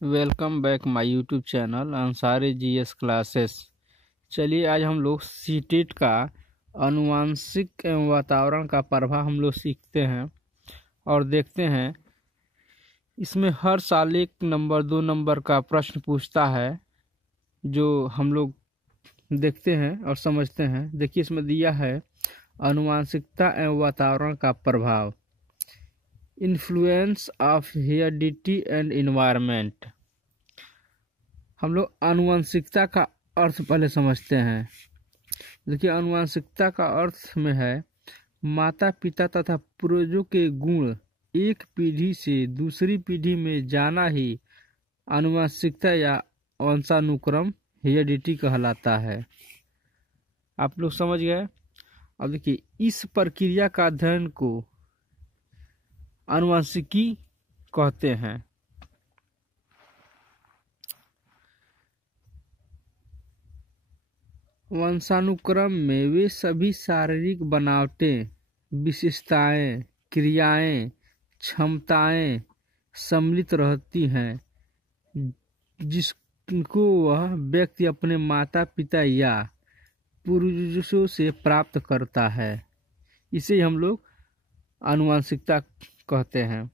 Welcome back my YouTube channel Ansari GS classes. चलिए आज हम लोग सीटेट का आनुवंशिक एवं वातावरण का प्रभाव हम लोग सीखते हैं और देखते हैं। इसमें हर साल 1 नंबर 2 नंबर का प्रश्न पूछता है जो हम लोग देखते हैं और समझते हैं। देखिए इसमें दिया है आनुवंशिकता एवं वातावरण का प्रभाव, influence of heredity and environment. हम लोग आनुवंशिकता का अर्थ पहले समझते हैं। देखिए आनुवंशिकता का अर्थ में है माता पिता तथा पूर्वजों के गुण एक पीढ़ी से दूसरी पीढ़ी में जाना ही आनुवंशिकता या वंशानुक्रम हेरिडिटी कहलाता है। आप लोग समझ गए। अब देखिए इस प्रक्रिया का अध्ययन को आनुवंशिकी कहते हैं। वंशानुक्रम में वे सभी शारीरिक बनावटें, विशेषताएं, क्रियाएं, क्षमताएं सम्मिलित रहती हैं जिसको वह व्यक्ति अपने माता पिता या पूर्वजों से प्राप्त करता है। इसे हम लोग आनुवंशिकता कहते हैं।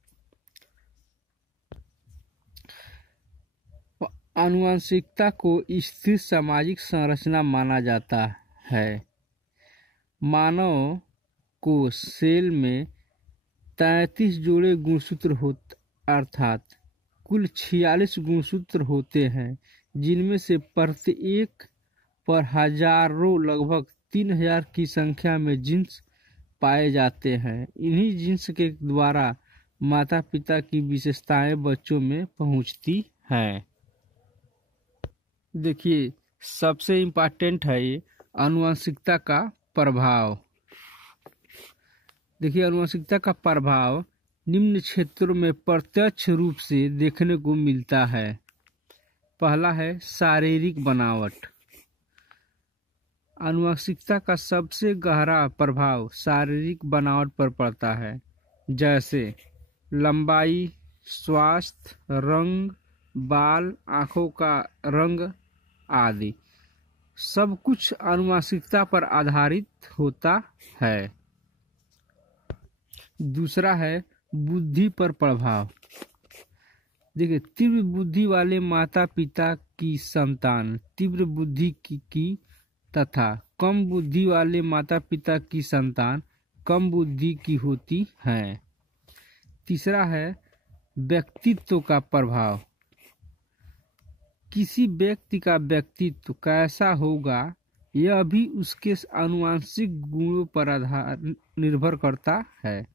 आनुवंशिकता को स्थिर सामाजिक संरचना माना जाता है। मानव को सेल में 33 जोड़े गुणसूत्र अर्थात कुल 46 गुणसूत्र होते हैं, जिनमें से प्रत्येक पर हजारों लगभग 3000 की संख्या में जीन्स पाए जाते हैं। इन्हीं जीन्स के द्वारा माता पिता की विशेषताएं बच्चों में पहुंचती हैं। देखिए सबसे इम्पोर्टेंट है ये आनुवंशिकता का प्रभाव। देखिए आनुवंशिकता का प्रभाव निम्न क्षेत्रों में प्रत्यक्ष रूप से देखने को मिलता है। पहला है शारीरिक बनावट। आनुवंशिकता का सबसे गहरा प्रभाव शारीरिक बनावट पर पड़ता है, जैसे लंबाई, स्वास्थ्य, रंग, बाल, आंखों का रंग आदि। सब कुछ आनुवंशिकता पर आधारित होता है। दूसरा है बुद्धि पर प्रभाव। देखिए तीव्र बुद्धि वाले माता पिता की संतान तीव्र बुद्धि की तथा कम बुद्धि वाले माता पिता की संतान कम बुद्धि की होती है। तीसरा है व्यक्तित्व का प्रभाव। किसी व्यक्ति का व्यक्तित्व कैसा होगा यह भी उसके आनुवंशिक गुणों पर निर्भर करता है।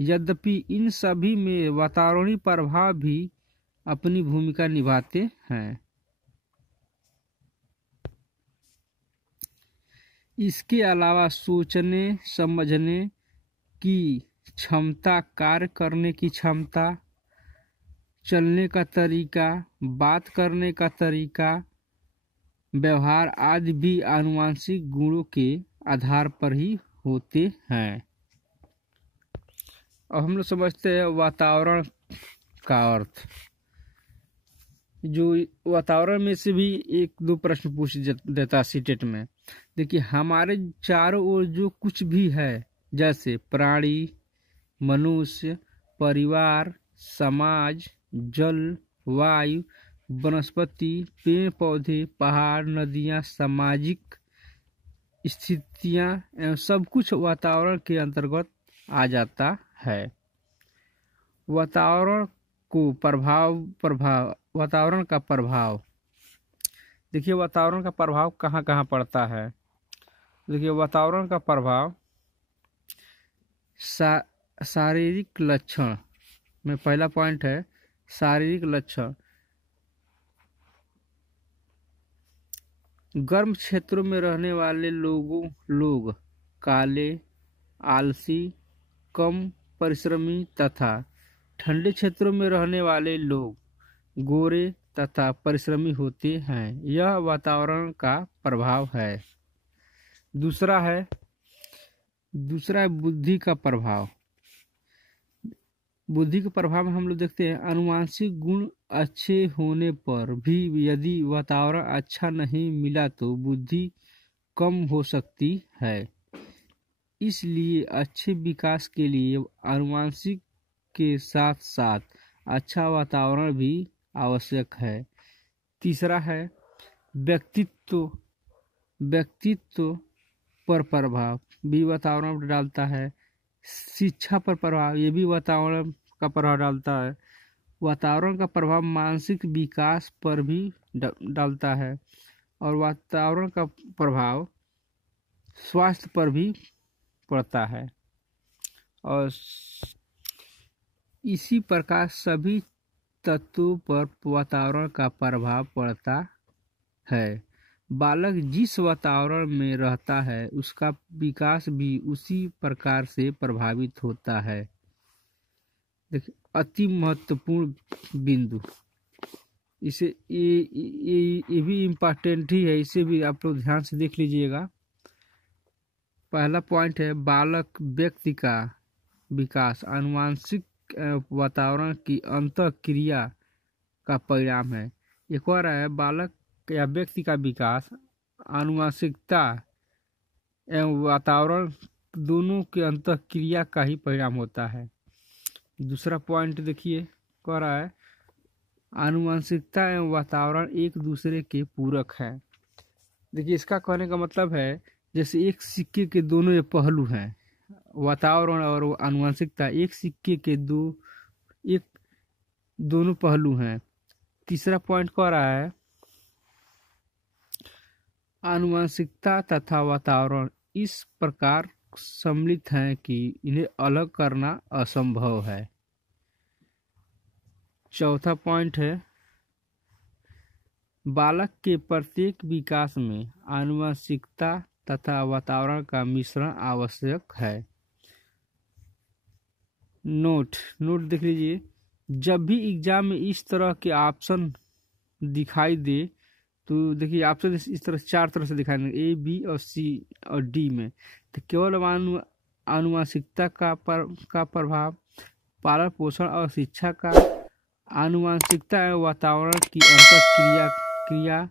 यद्यपि इन सभी में वातावरणीय प्रभाव भी अपनी भूमिका निभाते हैं। इसके अलावा सोचने समझने की क्षमता, कार्य करने की क्षमता, चलने का तरीका, बात करने का तरीका, व्यवहार आदि भी आनुवंशिक गुणों के आधार पर ही होते हैं। अब हम लोग समझते हैं वातावरण का अर्थ। जो वातावरण में से भी 1-2 प्रश्न पूछ देता सीटेट में। देखिए हमारे चारों ओर जो कुछ भी है, जैसे प्राणी, मनुष्य, परिवार, समाज, जल, वायु, वनस्पति, पेड़ पौधे, पहाड़, नदियां, सामाजिक स्थितियां एवं सब कुछ वातावरण के अंतर्गत आ जाता है। वातावरण का प्रभाव। देखिए वातावरण का प्रभाव कहाँ कहाँ पड़ता है। देखिए वातावरण का प्रभाव शारीरिक लक्षण में पहला पॉइंट है शारीरिक लक्षण। गर्म क्षेत्रों में रहने वाले लोग काले, आलसी, कम परिश्रमी तथा ठंडे क्षेत्रों में रहने वाले लोग गोरे तथा परिश्रमी होते हैं। यह वातावरण का प्रभाव है। दूसरा है बुद्धि का प्रभाव। बुद्धि के प्रभाव में हम लोग देखते हैं आनुवंशिक गुण अच्छे होने पर भी यदि वातावरण अच्छा नहीं मिला तो बुद्धि कम हो सकती है। इसलिए अच्छे विकास के लिए आनुवंशिक के साथ साथ अच्छा वातावरण भी आवश्यक है। तीसरा है व्यक्तित्व पर प्रभाव भी वातावरण पर डालता है। शिक्षा पर प्रभाव, ये भी वातावरण का प्रभाव डालता है। वातावरण का प्रभाव मानसिक विकास पर भी डालता है और वातावरण का प्रभाव स्वास्थ्य पर भी पड़ता है। और इसी प्रकार सभी तत्वों पर वातावरण का प्रभाव पड़ता है। बालक जिस वातावरण में रहता है उसका विकास भी उसी प्रकार से प्रभावित होता है। देखिए अति महत्वपूर्ण बिंदु, इसे ये भी इम्पोर्टेंट ही है, इसे भी आप लोग ध्यान से देख लीजिएगा। पहला पॉइंट है बालक व्यक्ति का विकास आनुवंशिक वातावरण की अंतःक्रिया का परिणाम है। एक और है बालक या व्यक्ति का विकास आनुवंशिकता एवं वातावरण दोनों के अंतःक्रिया का ही परिणाम होता है। दूसरा पॉइंट देखिए कह रहा है आनुवंशिकता एवं वातावरण एक दूसरे के पूरक है। देखिए इसका कहने का मतलब है जैसे एक सिक्के के दोनों ये पहलू हैं, वातावरण और आनुवंशिकता एक सिक्के के दोनों पहलू हैं। तीसरा पॉइंट कह रहा है आनुवंशिकता तथा वातावरण इस प्रकार सम्मिलित हैं कि इन्हें अलग करना असंभव है। चौथा पॉइंट है बालक के प्रत्येक विकास में आनुवंशिकता तथा वातावरण का मिश्रण आवश्यक है। नोट देख लीजिए, जब भी एग्जाम में इस तरह के ऑप्शन दिखाई दे तो देखिए ऑप्शन इस तरह 4 तरह से दिखाई देंगे, ए बी और सी और डी में। तो केवल आनुवंशिकता का प्रभाव, पालन पोषण और शिक्षा का, आनुवंशिकता एवं वातावरण की अंतःक्रिया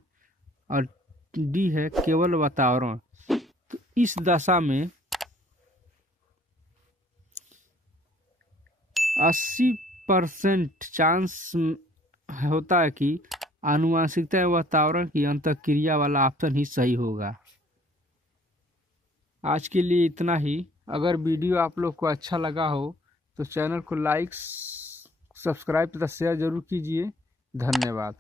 और डी है केवल वातावरण। तो इस दशा में 80% चांस होता है कि आनुवंशिकता एवं वातावरण की अंतःक्रिया वाला ऑप्शन ही सही होगा। आज के लिए इतना ही। अगर वीडियो आप लोग को अच्छा लगा हो तो चैनल को लाइक, सब्सक्राइब तथा शेयर जरूर कीजिए। धन्यवाद।